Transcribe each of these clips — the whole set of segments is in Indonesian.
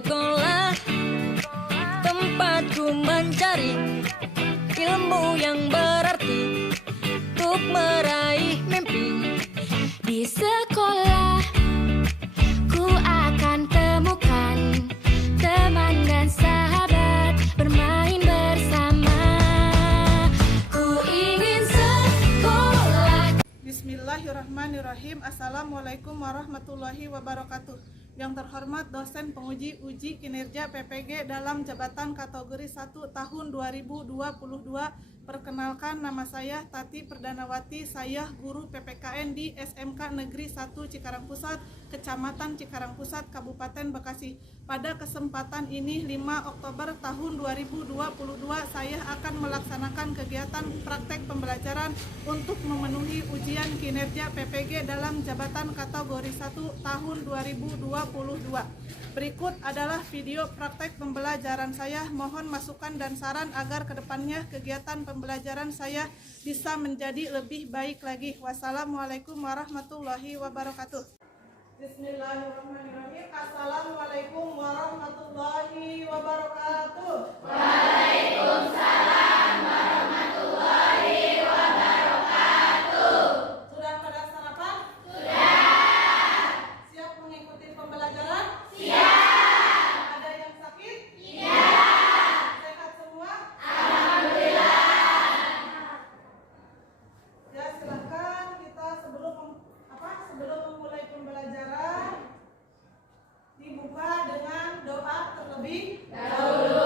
sekolah, tempatku mencari ilmu yang berarti untuk meraih mimpi. Di sekolah ku akan temukan teman dan sahabat, bermain bersama. Ku ingin sekolah. Bismillahirrahmanirrahim. Assalamualaikum warahmatullahi wabarakatuh. Yang terhormat dosen penguji uji kinerja PPG dalam jabatan kategori 1 tahun 2022. Perkenalkan, nama saya Tati Perdanawati, saya guru PPKN di SMK Negeri 1 Cikarang Pusat, Kecamatan Cikarang Pusat, Kabupaten Bekasi. Pada kesempatan ini 5 Oktober tahun 2022 saya akan melaksanakan kegiatan praktek pembelajaran untuk memenuhi ujian kinerja PPG dalam jabatan kategori 1 tahun 2022. Berikut adalah video praktek pembelajaran saya. Mohon masukan dan saran agar kedepannya kegiatan pembelajaran saya bisa menjadi lebih baik lagi. Wassalamualaikum warahmatullahi wabarakatuh. Bismillahirrahmanirrahim. Assalamualaikum warahmatullahi wabarakatuh. Waalaikumsalam warahmatullahi wabarakatuh. Sudah pada sarapan? Sudah. Siap mengikuti pembelajaran? Siap. Ada yang sakit? Tidak. Sehat semua? Alhamdulillah. Ya, silakan kita sebelum memulai pembelajaran dibuka dengan doa terlebih dahulu.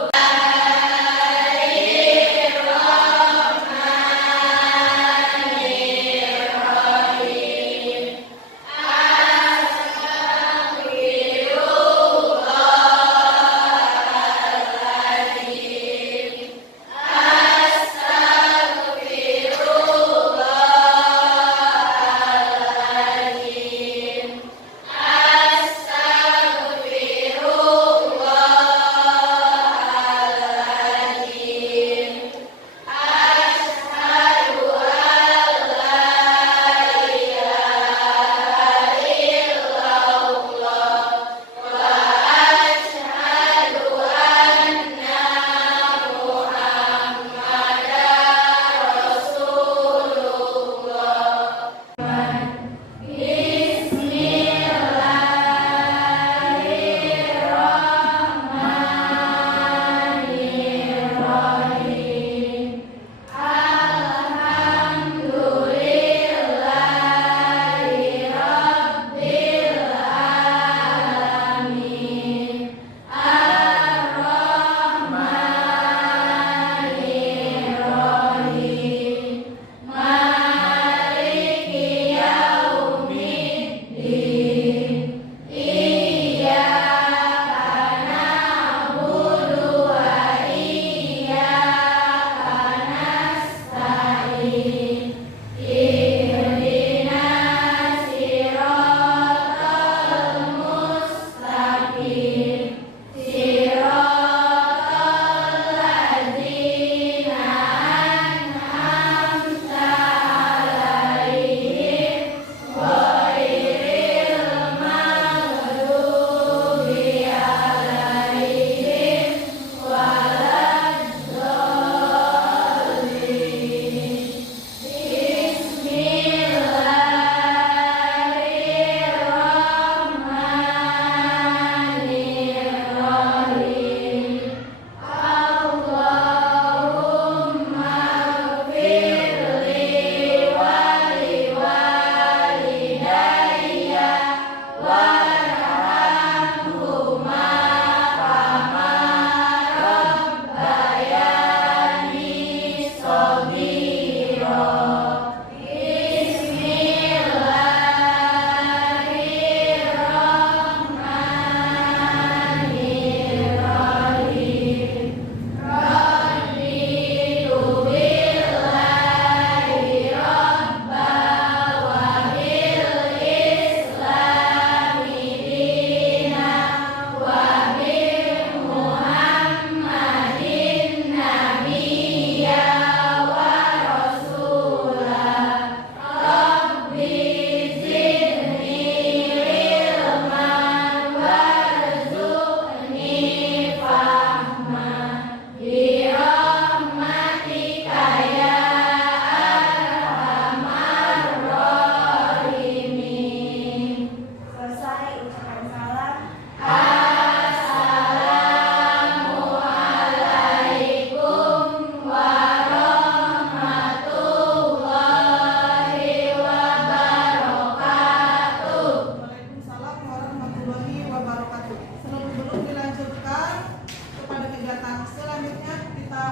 selanjutnya kita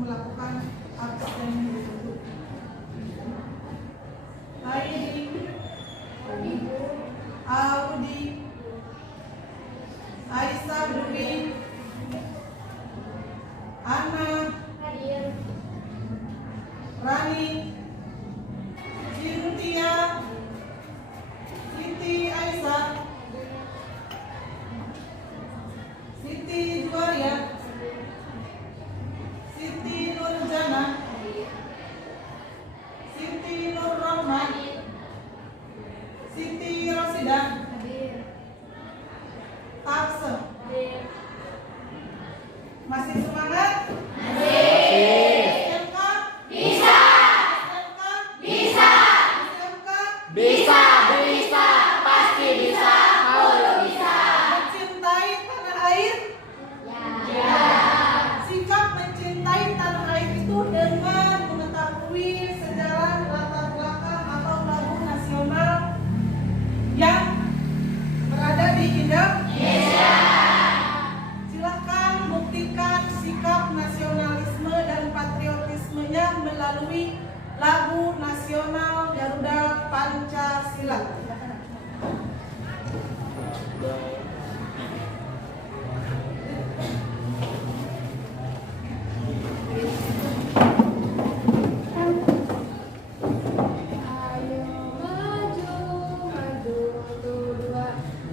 melakukan absen duduk. Aidi, Audi, Aisyah Dwi, Ana, Rani, Cynthia, Siti Aisyah, Siti Juwaria, Siti Nurjana, Siti Nur Rahman, Siti Rosida, Takse. Masih semangat? SMK? Bisa. SMK? Bisa. SMK? Bisa. Bisa. Pasti bisa. Kudu bisa. Mencintai tanah air? Ya. Sikap mencintai tanah air itu dengan mengetahui sejarah latar belakang atau lagu nasional yang berada di Indonesia. Silahkan buktikan sikap nasionalisme dan patriotismenya melalui lagu nasional Garuda Pancasila.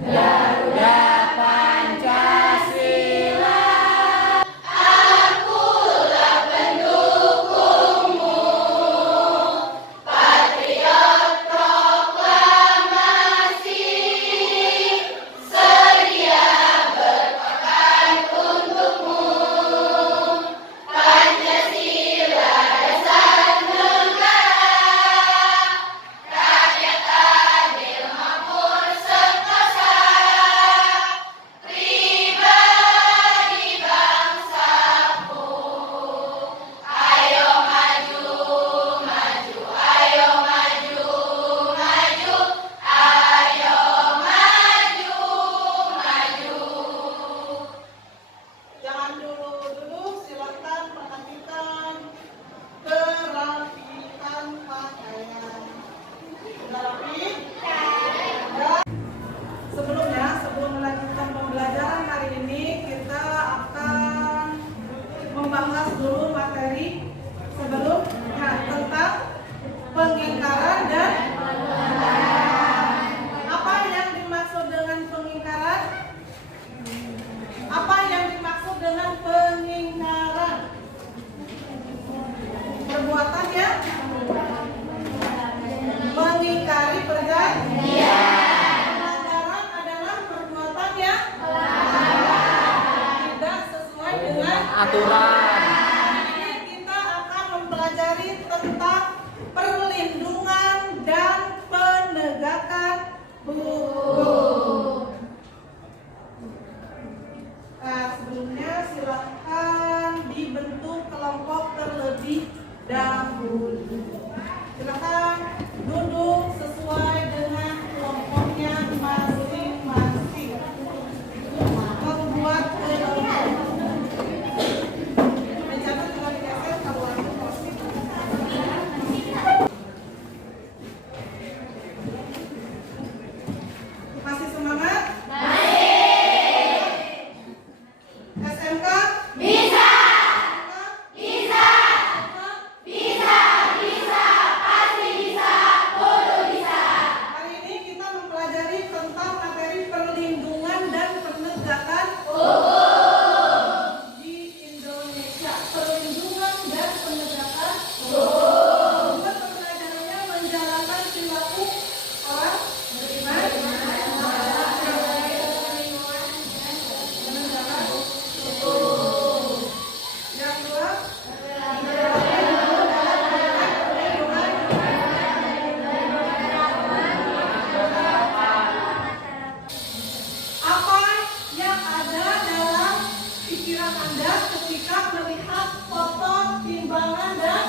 Garuda Pancasila. Akulah pendukungmu, patriot proklamasi, sedia berkorban untukmu. Pancasila dasar negara, rakyat adil makmur sentosa, pribadi bangsaku. Ayo maju, maju, ayo maju, maju, ayo maju, maju. Jangan dulu silakan perhatikan kerapian pakaian. Sudah rapi? Ya. Sebelum melanjutkan pembelajaran hari ini, kita akan membahas dulu materi sebelumnya tentang pengingkaran dan apa yang dimaksud dengan pengingkaran? Apa yang dimaksud dengan pengingkaran? Perbuatan yang mengingkari perjanjian. Pelanggaran adalah perbuatan yang tidak sesuai dengan aturan. Ini kita akan mempelajari tentang perlindungan dan penegakan hukum. Nah, sebelumnya silakan dibentuk kelompok terlebih dahulu. Silakan duduk sesuai dengan kelompoknya masing-masing. Membuat kelompok. Meja tinggal digeser kalau ada kursi. Masih semangat? SMK? Bisa. SMK? Bisa. Bisa. Bisa. Pasti bisa. Kudu bisa. Hari ini kita mempelajari tentang materi perlindungan dan penegakan di Indonesia. Perlindungan dan penegakan hukum. Pembelajarannya menjalankan perilaku orang beriman. Yang kedua, apa yang ada dalam pikiran Anda ketika melihat foto timbangan dan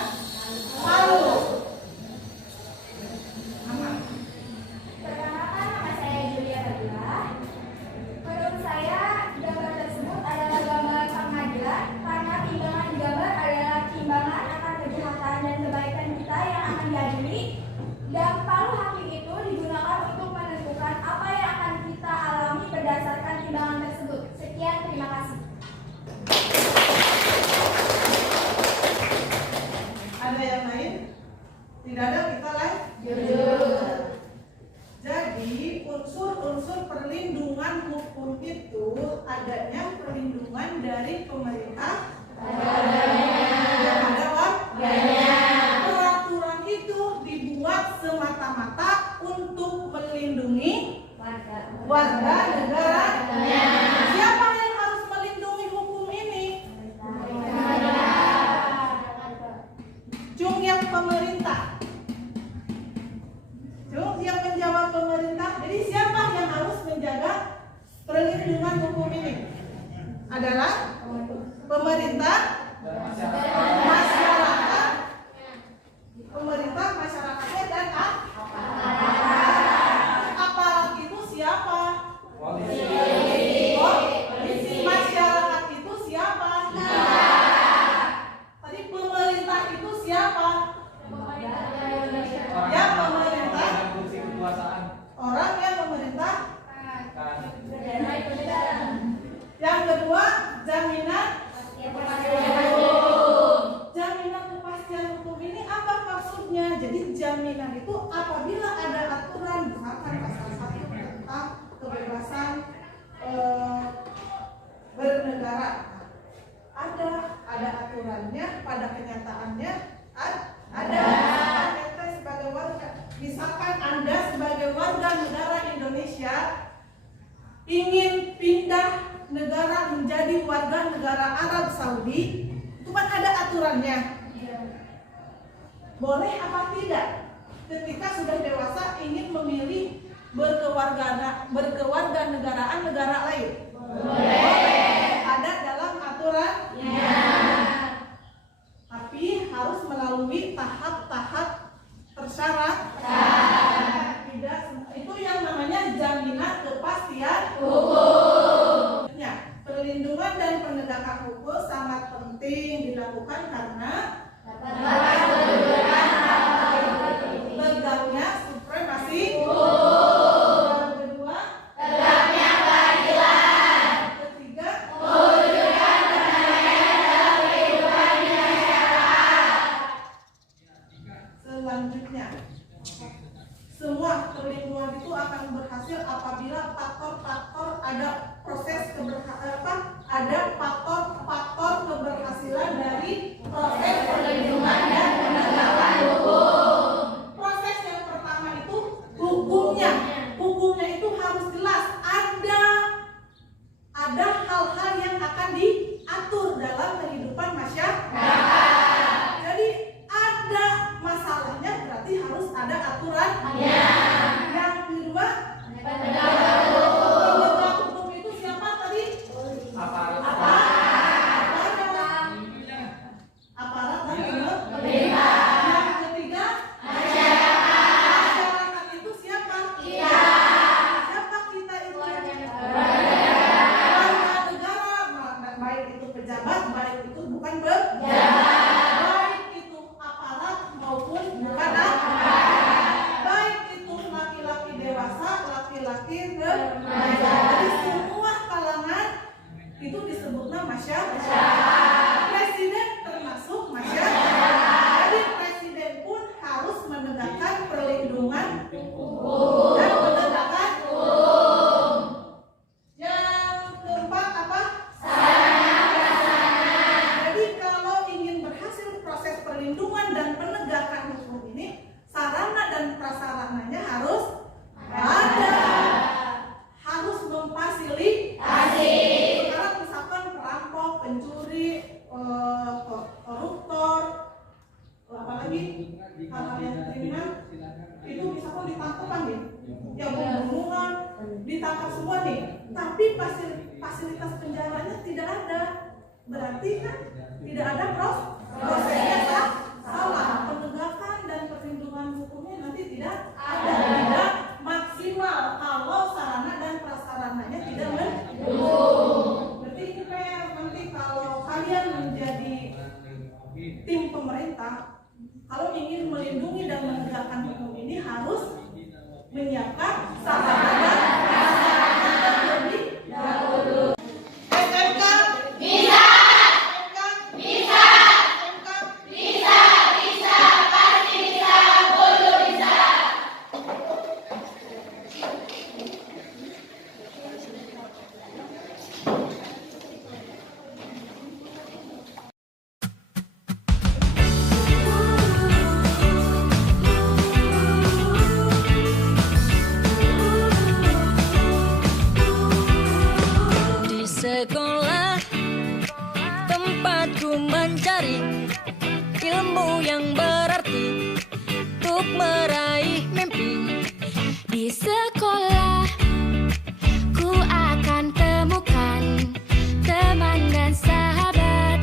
palu? Perkenalkan, nama saya Julia Fadila. Menurut saya, gambar tersebut adalah gambar pengadilan pemerintah, masyarakat, pemerintah, masyarakatnya dan aparat itu siapa? Masyarakat itu siapa? Tadi pemerintah itu siapa? Yang pemerintah, orang yang memerintah. Yang kedua, jaminan kepastian hukum ini apa maksudnya? Jadi jaminan itu apabila ada aturan, misalkan pasal 1 tentang kebebasan bernegara, ada aturannya, pada kenyataannya ada. Ente sebagai warga, misalkan Anda sebagai warga negara Indonesia ingin pindah negara menjadi warga negara Arab Saudi, itu kan ada aturannya. Boleh apa tidak? Ketika sudah dewasa ingin memilih berkewarganegaraan negara lain. Boleh. Ada dalam aturannya. Tapi harus melalui tahap-tahap tersyarat. Tidak, itu yang namanya jaminan kepastian hukum. Perlindungan dan penegakan hukum sangat penting dilakukan karena tegaknya supremasi hukum. Yang kedua, tegaknya keadilan. Ketiga, mewujudkan perdamaian dalam kehidupan masyarakat. Selanjutnya, semua perlindungan itu akan berhasil apabila faktor-faktor ada faktor keberhasilan dari proses perlindungan dan penegakan hukum. Proses yang pertama itu hukumnya. Hukumnya itu harus jelas. Ada hal-hal yang akan diatur dalam kehidupan masyarakat. Jadi ada masalahnya berarti harus ada aturan. Yang kedua, penegak hukum itu siapa tadi? Aparat dan pemerintah. Yang ketiga, masyarakat itu siapa? Siapa kita itu? Warga negara, baik itu pejabat, baik itu bukan pejabat, baik itu aparat maupun bukan aparat, baik itu laki-laki dewasa, laki-laki remaja. Jadi semua kalangan itu disebutnya masyarakat. Presiden termasuk masyarakat. Jadi presiden pun harus menegakkan perlindungan hukum dan penegakan hukum. Yang keempat apa? Jadi kalau ingin berhasil proses perlindungan dan penegakan hukum ini, sarana dan prasarananya harus ada. Harus memfasilitasi. Sekarang misalkan perampok, pencuri, koruptor, apalagi hal-hal yang kriminal, itu misalkan ditangkap kan nih, ya pembunuhan, ditangkap semua nih, tapi fasilitas penjaranya tidak ada, berarti kan tidak ada prosesnya salah, penegakan dan perlindungan hukumnya nanti tidak ada, tidak maksimal kalau sarana dan prasarananya tidak mendukung. Berarti ini PR nanti kalau kalian menjadi tim pemerintah, kalau ingin melindungi dan menegakkan hukum ini harus menyiapkan sarana dan prasarana terlebih dahulu. SMK Bisa, SMK bisa, SMK bisa, pasti bisa, kudu bisa. Di sekolah tempatku mencari ilmu yang berarti untuk meraih mimpi. Di sekolah ku akan temukan teman dan sahabat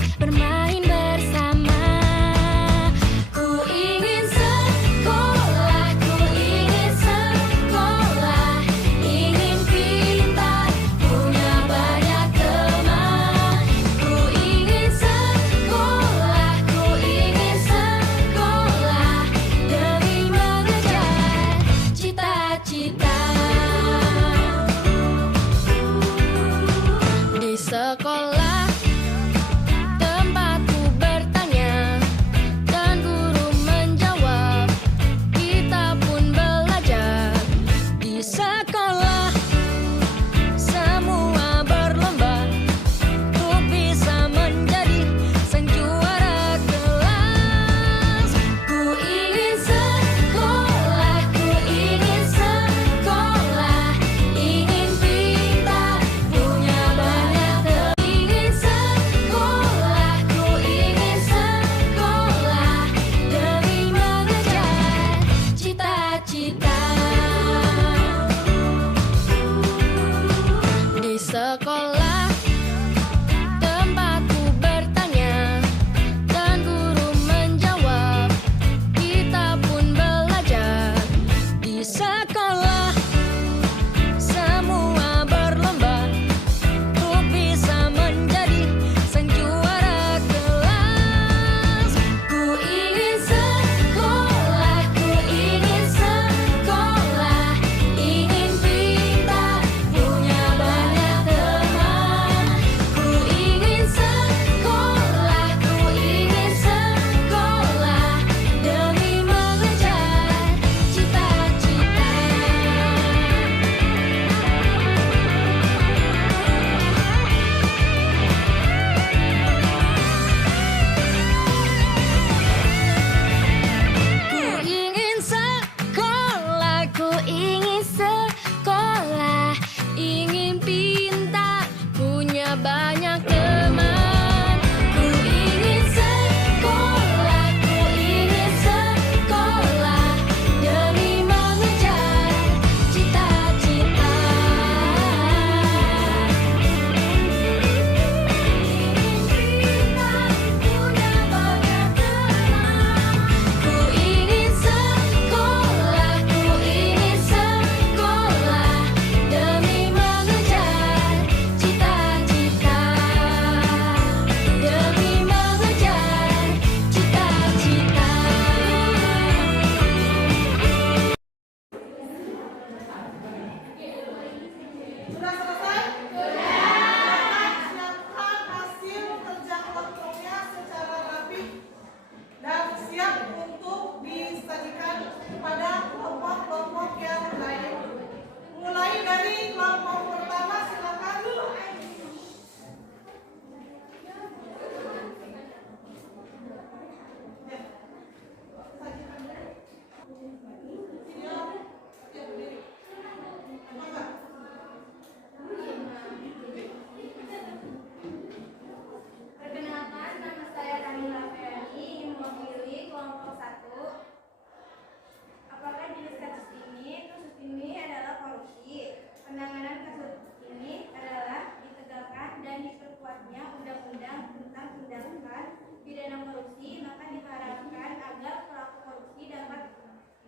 membereskan pidana korupsi, maka diharapkan agar pelaku korupsi dapat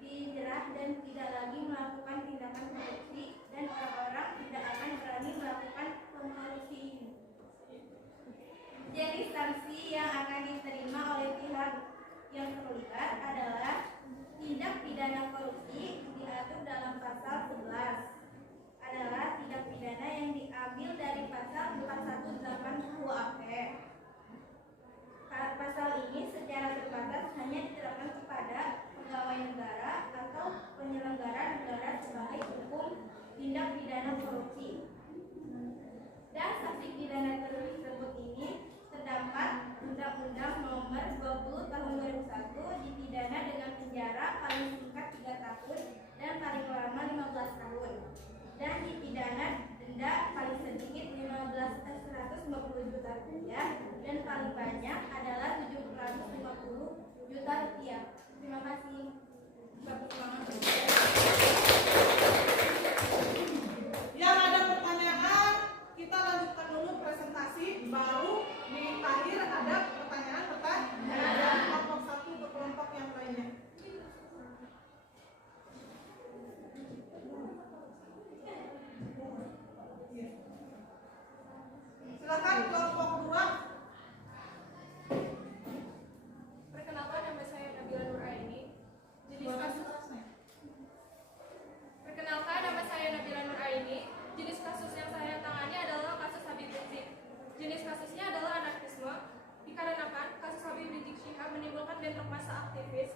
dijerat dan tidak lagi melakukan tindakan korupsi dan orang-orang tidak akan berani melakukan korupsi ini. Jadi sanksi yang akan diterima oleh pihak yang terlibat adalah tindak pidana korupsi diatur dalam pasal 11 adalah tindak pidana yang diambil dari pasal 4180 KUHP. Pasal ini secara terbatas hanya diterapkan kepada pegawai negara atau penyelenggara negara sebagai hukum tindak pidana korupsi. Dan sanksi pidana tersebut ini terdapat Undang-Undang Nomor 20 Tahun 2001 dipidana dengan penjara paling singkat 3 tahun dan paling lama 15 tahun. Dan dipidana denda paling sedikit 150 juta rupiah dan paling banyak adalah 750 juta rupiah. Terima kasih. Yang ada pertanyaan, kita lanjutkan dulu presentasi, baru di akhir ada pertanyaan dari kelompok satu ke kelompok yang lainnya. Silakan kelompok 2. Perkenalkan, nama saya Nabila Nuraini. Jenis kasus yang saya tangani adalah kasus Habib Rizik. Jenis kasusnya adalah anarkisme, dikarenakan kasus Habib Rizik Syihab menimbulkan bentrok massa aktivis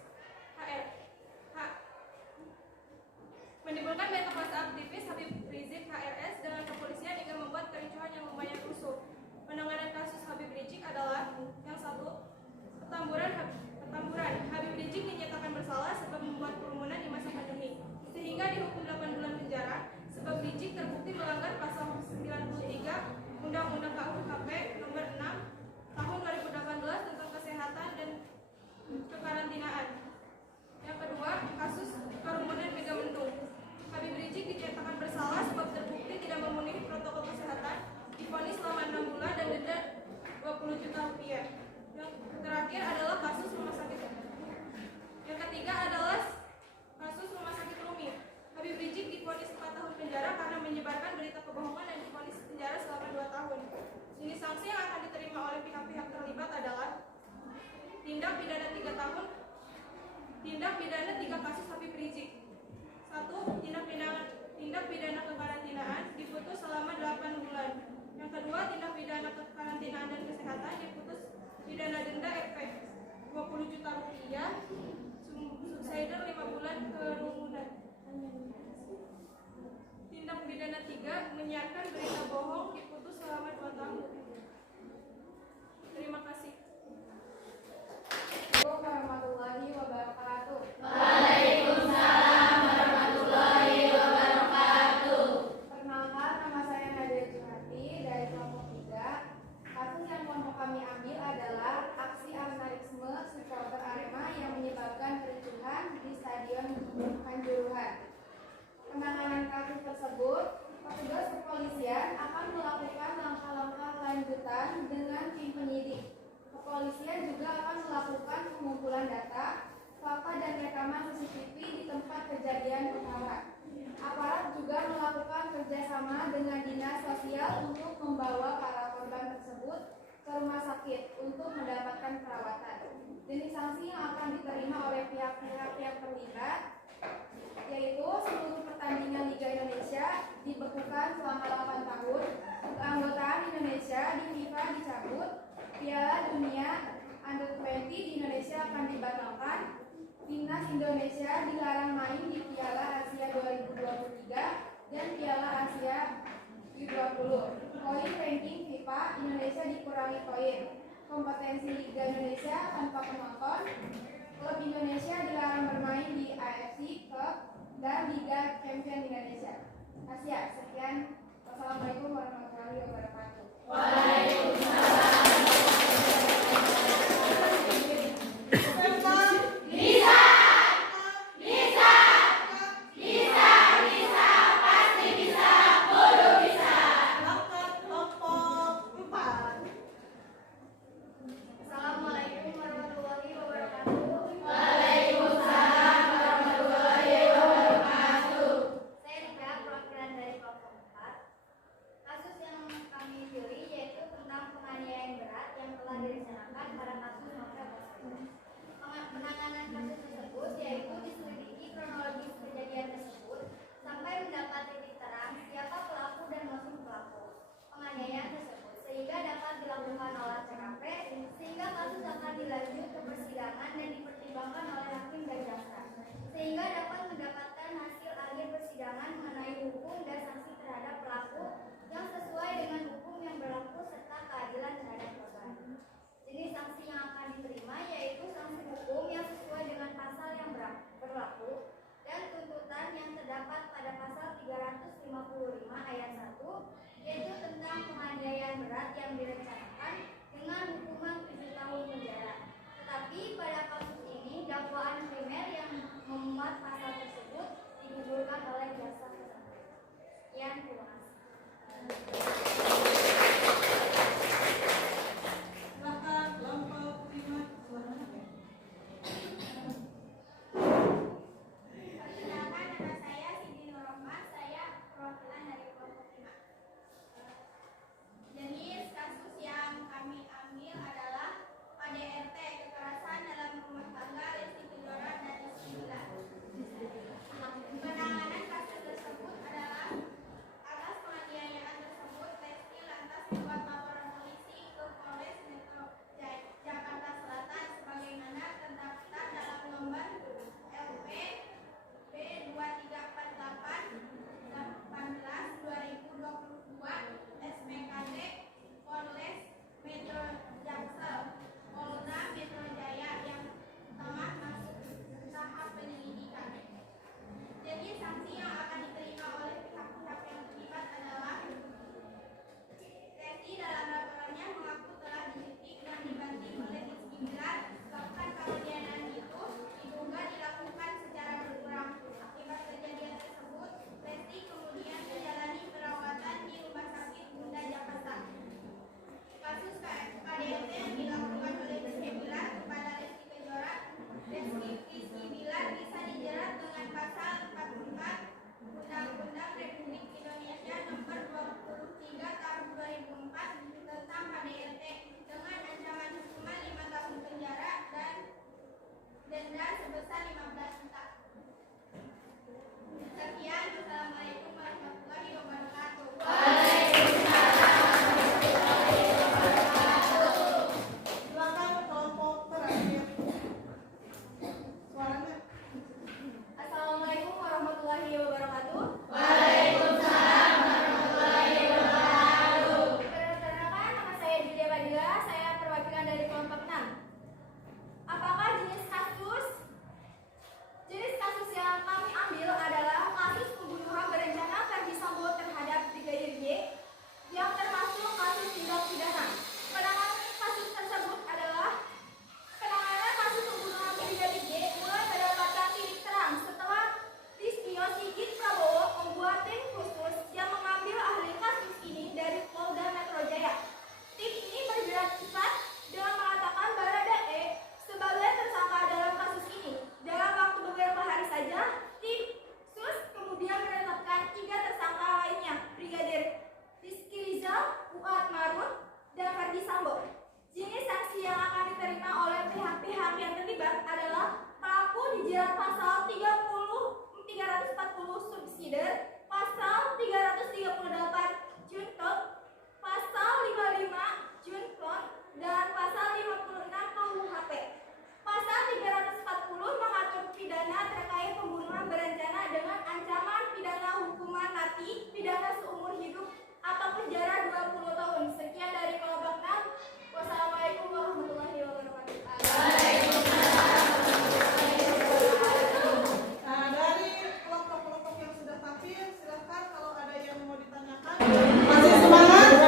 Habib Rizik HRS dengan kepolisian hingga membuat kericuhan yang lumayan rusuh. Penanganan kasus Habib Rizik adalah yang satu, petamburan. Habib Rizik dinyatakan bersalah sebab membuat kerumunan di masa pandemi, sehingga dihukum 8 bulan penjara sebab Rizik terbukti melanggar pasal 93 Undang-Undang KUHP Nomor 6 Tahun 2018 tentang kesehatan dan kekarantinaan. Yang kedua, kasus kerumunan Megamendung. Habib Rizik dinyatakan bersalah sebab terbukti tidak memenuhi protokol kesehatan, divonis selama 6 bulan dan denda 20 juta rupiah. Yang terakhir adalah kasus rumah sakit. Yang ketiga adalah kasus rumah sakit Rumi. Habib Rizik divonis 4 tahun penjara karena menyebarkan berita kebohongan dan divonis penjara selama 2 tahun. Jenis sanksi yang akan diterima oleh pihak-pihak terlibat adalah tindak pidana 3 tahun, tindak pidana 3 kasus Habib Rizik. 1. Tindak pidana kekarantinaan diputus selama 8 bulan. Yang kedua, tindak pidana kekarantinaan dan kesehatan diputus pidana denda Rp 20 juta rupiah, subsidiar 5 bulan kerumunan. Tindak pidana 3, menyiarkan berita bohong diputus selama 2 tahun. Terima kasih. Assalamualaikum warahmatullahi wabarakatuh. Waalaikumsalam warahmatullahi wabarakatuh. Perkenalkan, nama saya Nadia Juhati dari kelompok 3. Kasus yang kelompok kami ambil adalah aksi anarkisme supporter Arema yang menyebabkan kericuhan di Stadion Kanjuruhan. Penanganan kasus tersebut, petugas kepolisian akan melakukan langkah-langkah lanjutan dengan tim penyidik. Kepolisian juga akan melakukan pengumpulan data, fakta dan rekaman CCTV di tempat kejadian perkara. Aparat juga melakukan kerjasama dengan dinas sosial untuk membawa para korban tersebut ke rumah sakit untuk mendapatkan perawatan. Jenis sanksi yang akan diterima oleh pihak-pihak yang terlibat yaitu seluruh pertandingan Liga Indonesia dibekukan selama 8 tahun, keanggotaan Indonesia di FIFA dicabut, Piala Dunia Under-20 di Indonesia akan dibatalkan, timnas Indonesia dilarang main di Piala Asia 2023 dan Piala Asia U20. Poin ranking FIFA Indonesia dikurangi poin. Kompetensi Liga Indonesia tanpa penonton. Klub Indonesia dilarang bermain di AFC Cup dan Liga Champions Indonesia Asia. Sekian. Wassalamualaikum warahmatullahi wabarakatuh. Waalaikumsalam. Silakan kelompok 4. Penanganan kasus tersebut yaitu diselidiki kronologis kejadian tersebut sampai mendapat titik terang siapa pelaku dan motif pelaku penganiayaan tersebut sehingga dapat dilakukan olah TKP sehingga kasus akan dilanjut ke persidangan dan dipertimbangkan oleh hakim dan jaksa sehingga dapat mendapatkan hasil akhir persidangan mengenai hukum dan sanksi terhadap pelaku yang sesuai dengan hukum yang berlaku serta keadilan terhadap korban. Jenis sanksi yang akan diterima yaitu sanksi hukum yang sesuai dengan pasal yang berlaku dan tuntutan yang terdapat pada pasal 355 ayat 1 yaitu tentang penganiayaan berat yang direncanakan dengan hukuman 7 tahun penjara. Tetapi pada kasus ini dakwaan primer yang memuat pasal tersebut digugurkan oleh jaksa penuntut. Sekian, terima kasih. Silakan kelompok 5 suaranya. Perkenalkan, nama saya Siti Nurrohman, saya perwakilan dari kelompok 5. Jenis kasus yang kami ambil adalah KDRT, kekerasan dalam rumah tangga Lesti Kejora dan Rizky Bilar. Penanganan kasus tersebut adalah atas penganiayaan tersebut Lesti lantas membuat laporan polisi ke Polres Metro Jakarta Selatan sebagaimana terdaftar dalam nomor LP B2348/18/2022 SPKD Polres Metro Jaksel Polda Metro Jaya yang tengah masuk tahap penyelidikan. Jadi sanksi yang akan diterima oleh pihak-pihak yang terlibat adalah Lesti dalam laporannya mengaku telah dijetik dan dibanting oleh Rizky Bilar, bahkan penganiayaan itu diduga dilakukan secara berulang. Akibat kejadian tersebut, Lesti kemudian menjalani perawatan di Rumah Sakit Bunda Jakarta. Kasus KDRT yang dilakukan oleh Rizky Bilar kepada Lesti Kejora, Rizky Bilar bisa dijerat dengan pasal 44 Undang-Undang Republik Indonesia Nomor 23 Tahun 2004 tentang KDRT dengan ancaman hukuman 5 tahun penjara dan denda sebesar 15 juta. Sekian, wassalamualaikum warahmatullahi wabarakatuh. Silakan kelompok terakhir. Suaranya. Assalamualaikum warahmatullahi wabarakatuh. Waalaikumsalam warahmatullahi wabarakatuh. Perkenalkan, nama saya Julia Badila, saya perwakilan dari kelompok 6. Apakah jenis kasus yang kami ambil adalah kasus pembunuhan berencana Verdi Sambo terhadap Brigadir J yang termasuk kasus tindak pidana. Penanganan kasus tersebut adalah penanganan kasus pembunuhan Brigadir J mulai mendapatkan titik terang setelah Listio Sigit Prabowo membuat tim khusus yang mengambil ahli kasus ini dari Polda Metro Jaya. Tim ini bergerak cepat dengan mengatakan Baradae sebagai tersangka dalam kasus ini. Dalam waktu beberapa hari saja, tim sus kemudian menetapkan 3 tersangka lainnya, Brigadir Rizky Rizal, Fuad Marun, dan Verdi Sambo. Jenis sanksi yang akan diterima oleh pihak-pihak yang terlibat adalah pelaku dijerat pasal 340 subsidiar, pasal 338 junto, pasal 55 junton, dan pasal 56 KUHP. Pasal 340 mengatur pidana terkait pembunuhan berencana dengan ancaman pidana hukuman mati, pidana seumur hidup, atau penjara 20 tahun. Sekian dari kelompok 6. Wassalamualaikum warahmatullahi wabarakatuh. Nah, dari kelompok-kelompok yang sudah tampil, silakan kalau ada yang mau ditanyakan. Masih semangat?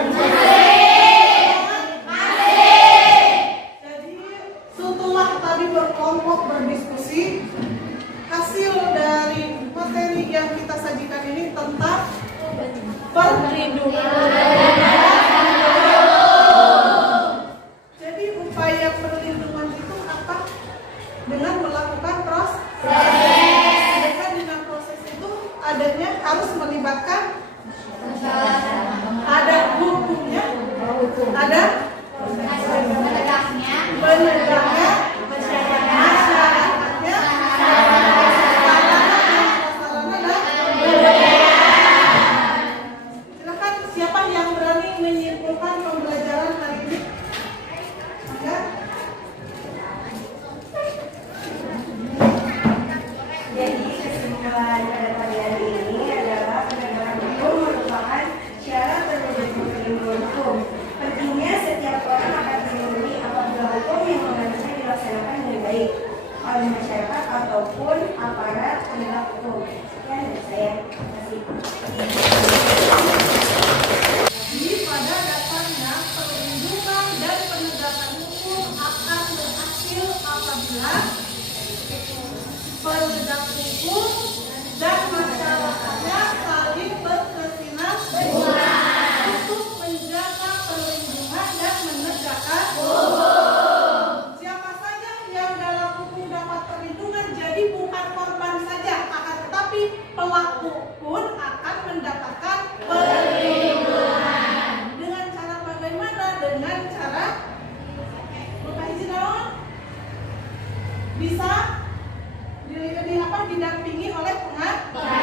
Jadi setelah tadi berkelompok berdiskusi, hasil dari materi yang kita sajikan ini tentang perlindungan. Jadi upaya perlindungan itu apa? Dengan melakukan proses. Dengan proses itu adanya harus melibatkan ada hukumnya, ada penegaknya, hukum. Sekian dari saya. Terima kasih. Jadi pada dasarnya perlindungan dan penegakan hukum akan berhasil apabila penegak hukum dan masyarakatnya saling berkesinambungan untuk menjaga perlindungan dan menegakkan hukum. Siapa saja yang dalam hukum dapat perlindungan, jadi bukan korban saja, akan tetapi pelaku pun akan mendapatkan perlindungan. Dengan cara bagaimana? Dengan cara buka izin naon? Bisa didampingi oleh pengacara.